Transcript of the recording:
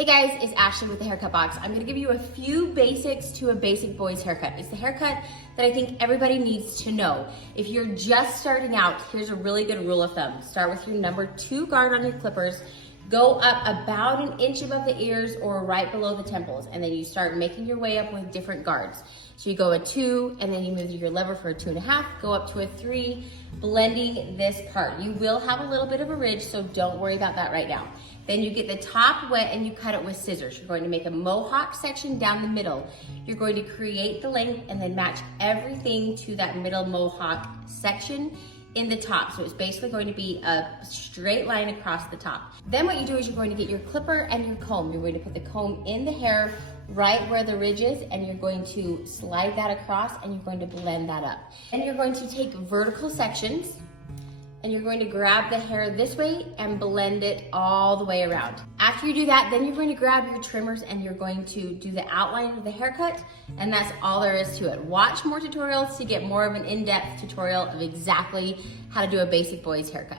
Hey guys, it's Ashley with the Haircut Box. I'm gonna give you a few basics to a basic boy's haircut. It's the haircut that I think everybody needs to know. If you're just starting out, here's a really good rule of thumb. Start with your number 2 guard on your clippers, go up about an inch above the ears or right below the temples, and then you start making your way up with different guards. So you go a 2, and then you move to your lever for a 2.5, go up to a 3, blending this part. You will have a little bit of a ridge, so don't worry about that right now. Then you get the top wet and you cut it with scissors. You're going to make a mohawk section down the middle. You're going to create the length and then match everything to that middle mohawk section in the top. So it's basically going to be a straight line across the top. Then what you do is you're going to get your clipper and your comb. You're going to put the comb in the hair right where the ridge is, and you're going to slide that across and you're going to blend that up. And you're going to take vertical sections and you're going to grab the hair this way and blend it all the way around. After you do that, then you're going to grab your trimmers and you're going to do the outline of the haircut, and that's all there is to it. Watch more tutorials to get more of an in-depth tutorial of exactly how to do a basic boy's haircut.